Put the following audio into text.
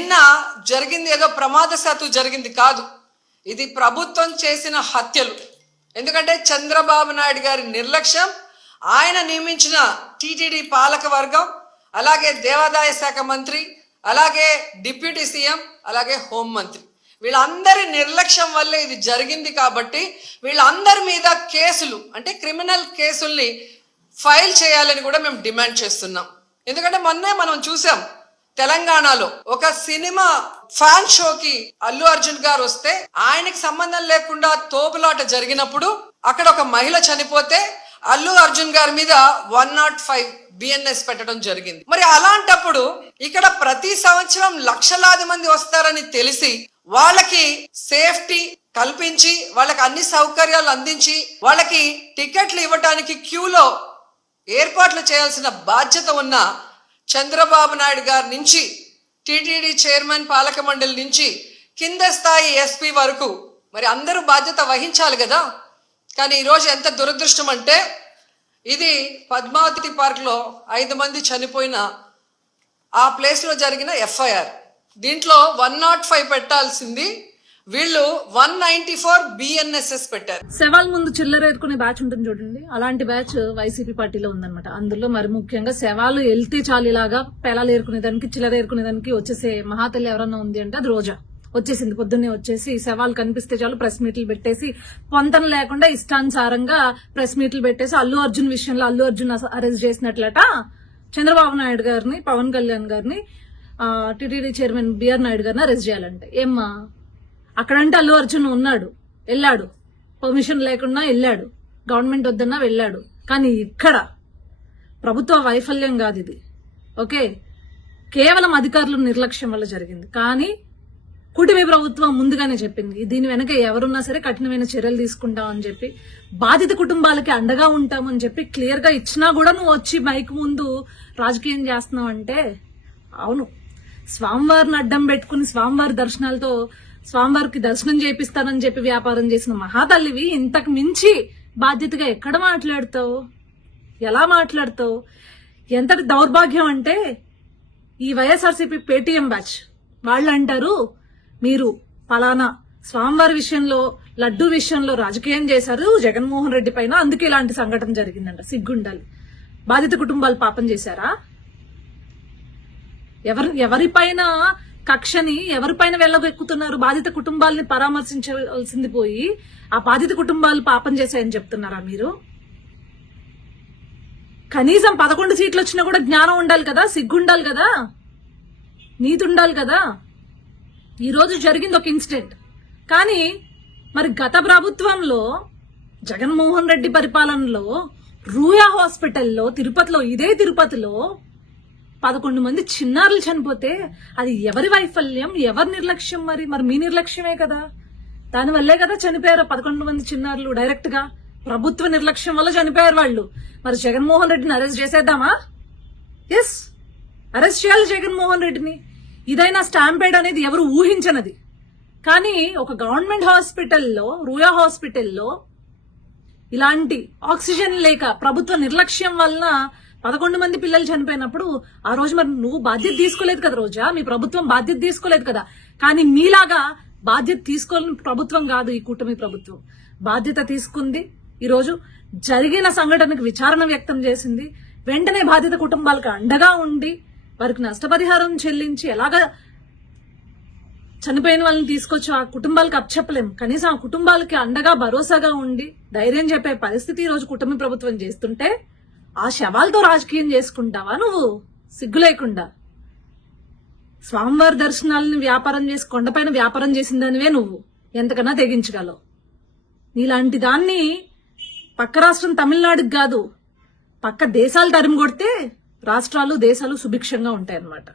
నిన్న జరిగింది ఏదో ప్రమాదశాత్తు జరిగింది కాదు, ఇది ప్రభుత్వం చేసిన హత్యలు. ఎందుకంటే చంద్రబాబు నాయుడు గారి నిర్లక్ష్యం, ఆయన నియమించిన టీటీడీ పాలక వర్గం, అలాగే దేవాదాయ శాఖ మంత్రి, అలాగే డిప్యూటీ సీఎం, అలాగే హోంమంత్రి, వీళ్ళందరి నిర్లక్ష్యం వల్లే ఇది జరిగింది. కాబట్టి వీళ్ళందరి మీద కేసులు, అంటే క్రిమినల్ కేసుల్ని ఫైల్ చేయాలని కూడా మేము డిమాండ్ చేస్తున్నాం. ఎందుకంటే మొన్నే మనం చూసాం, తెలంగాణలో ఒక సినిమా ఫ్యాన్ షోకి అల్లు అర్జున్ గారు వస్తే ఆయనకి సంబంధం లేకుండా తోపులాట జరిగినప్పుడు అక్కడ ఒక మహిళ చనిపోతే అల్లు అర్జున్ గారి మీద 105 బిఎన్ఎస్ పెట్టడం జరిగింది. మరి అలాంటప్పుడు ఇక్కడ ప్రతి సంవత్సరం లక్షలాది మంది వస్తారని తెలిసి వాళ్ళకి సేఫ్టీ కల్పించి, వాళ్ళకి అన్ని సౌకర్యాలు అందించి, వాళ్ళకి టికెట్లు ఇవ్వడానికి క్యూలో ఏర్పాట్లు చేయాల్సిన బాధ్యత ఉన్న చంద్రబాబు నాయుడు గారి నుంచి, టీటీడీ చైర్మన్, పాలక మండలి నుంచి కింద స్థాయి ఎస్పీ వరకు మరి అందరూ బాధ్యత వహించాలి కదా. కానీ ఈరోజు ఎంత దురదృష్టం అంటే, ఇది పద్మావతి పార్క్లో 5 మంది చనిపోయిన ఆ ప్లేస్లో జరిగిన ఎఫ్ఐఆర్. దీంట్లో 105 పెట్టాల్సింది వీళ్ళు 194 బిఎన్ఎస్ఎస్ పెట్టారు. శవాల ముందు చిల్లరేరుకునే బ్యాచ్ ఉంటుంది చూడండి, అలాంటి బ్యాచ్ వైసీపీ పార్టీలో ఉందన్నమాట. అందులో మరి ముఖ్యంగా శవాలు వెళ్తే చాలు ఇలాగా పెలాలు ఏరుకునేదానికి, చిల్లరేరుకునేదానికి వచ్చేసే మహాతల్లి ఎవరన్నా ఉంది అంటే అది రోజా. వచ్చేసింది, పొద్దున్నే వచ్చేసి శవాలు కనిపిస్తే చాలు ప్రెస్ మీట్లు పెట్టేసి, పొంతన లేకుండా ఇష్టానుసారంగా ప్రెస్ మీట్లు పెట్టేసి అల్లు అర్జున్ విషయంలో అల్లు అర్జున్ అరెస్ట్ చేసినట్లట చంద్రబాబు నాయుడు గారిని, పవన్ కళ్యాణ్ గారిని, టీటీడీ చైర్మన్ బిఆర్ నాయుడు గారిని అరెస్ట్ చేయాలంటే ఏమ్మా? అక్కడంటే అల్లు అర్జున్ ఉన్నాడు, వెళ్ళాడు, పర్మిషన్ లేకుండా వెళ్ళాడు, గవర్నమెంట్ వద్దన్నా వెళ్ళాడు. కానీ ఇక్కడ ప్రభుత్వ వైఫల్యం కాదు ఇది, ఓకే, కేవలం అధికారుల నిర్లక్ష్యం వల్ల జరిగింది. కానీ కూటమి ప్రభుత్వం ముందుగానే చెప్పింది, దీని వెనక ఎవరున్నా సరే కఠినమైన చర్యలు తీసుకుంటామని చెప్పి, బాధిత కుటుంబాలకి అండగా ఉంటామని చెప్పి క్లియర్ గా ఇచ్చినా కూడా నువ్వు వచ్చి మైక్ ముందు రాజకీయం చేస్తున్నావు అంటే, అవును, స్వామివారిని అడ్డం పెట్టుకుని స్వామివారి దర్శనాలతో స్వామివారికి దర్శనం చేపిస్తానని చెప్పి వ్యాపారం చేసిన మహాతల్లివి ఇంతకు మించి బాధ్యతగా ఎక్కడ మాట్లాడతావు? ఎలా మాట్లాడతావు? ఎంతటి దౌర్భాగ్యం అంటే, ఈ వైఎస్ఆర్సీపీ పేటీఎం బ్యాచ్ వాళ్ళు అంటారు, మీరు పలానా స్వామివారి విషయంలో, లడ్డు విషయంలో రాజకీయం చేశారు జగన్మోహన్ రెడ్డి పైన, అందుకే ఇలాంటి సంఘటన జరిగిందంట. సిగ్గుండాలి. బాధిత కుటుంబాలు పాపం చేశారా? ఎవరిపైన కక్షని ఎవరిపైన వెళ్ళగెక్కుతున్నారు? బాధిత కుటుంబాలని పరామర్శించాల్సింది పోయి ఆ బాధిత కుటుంబాలు పాపం చేశాయని చెప్తున్నారా మీరు? కనీసం 11 సీట్లు వచ్చినా కూడా జ్ఞానం ఉండాలి కదా, సిగ్గుండాలి కదా, నీతి ఉండాలి కదా. ఈరోజు జరిగింది ఒక ఇన్సిడెంట్, కానీ మరి గత ప్రభుత్వంలో జగన్మోహన్ రెడ్డి పరిపాలనలో రూయా హాస్పిటల్లో తిరుపతిలో, ఇదే తిరుపతిలో 11 మంది చిన్నారులు చనిపోతే అది ఎవరి వైఫల్యం, ఎవరి నిర్లక్ష్యం? మరి మీ నిర్లక్ష్యమే కదా. దానివల్లే కదా చనిపోయారు 11 మంది చిన్నారులు. డైరెక్ట్ గా ప్రభుత్వ నిర్లక్ష్యం వల్ల చనిపోయారు వాళ్ళు. మరి జగన్మోహన్ రెడ్డిని అరెస్ట్ చేసేద్దామా? ఎస్, అరెస్ట్ చేయాలి జగన్మోహన్ రెడ్డిని. ఇదైనా స్టాంపేడ్ అనేది ఎవరు ఊహించనది. కానీ ఒక గవర్నమెంట్ హాస్పిటల్లో, రూయా హాస్పిటల్లో ఇలాంటి ఆక్సిజన్ లేక ప్రభుత్వ నిర్లక్ష్యం వలన 11 మంది పిల్లలు చనిపోయినప్పుడు ఆ రోజు మరి నువ్వు బాధ్యత తీసుకోలేదు కదా రోజా, మీ ప్రభుత్వం బాధ్యత తీసుకోలేదు కదా. కానీ మీలాగా బాధ్యత తీసుకోలేని ప్రభుత్వం కాదు ఈ కూటమి ప్రభుత్వం. బాధ్యత తీసుకుంది, ఈరోజు జరిగిన సంఘటనకు విచారణ వ్యక్తం చేసింది, వెంటనే బాధిత కుటుంబాలకు అండగా ఉండి వారికి నష్టపరిహారం చెల్లించి, ఎలాగా చనిపోయిన వాళ్ళని తీసుకొచ్చి ఆ కుటుంబాలకు అప్పచెప్పలేం, కనీసం ఆ కుటుంబాలకి అండగా భరోసాగా ఉండి ధైర్యం చెప్పే పరిస్థితి ఈరోజు కూటమి ప్రభుత్వం చేస్తుంటే, ఆ శవాలతో రాజకీయం చేసుకుంటావా నువ్వు? సిగ్గు లేకుండా. స్వామివారి దర్శనాలని వ్యాపారం చేసి, కొండపైన వ్యాపారం చేసిందానివే నువ్వు, ఎంతకన్నా తెగించగలవు. నీలాంటి దాన్ని పక్క రాష్ట్రం తమిళనాడుకి కాదు, పక్క దేశాలు తరిమి కొడితే రాష్ట్రాలు, దేశాలు సుభిక్షంగా ఉంటాయన్నమాట.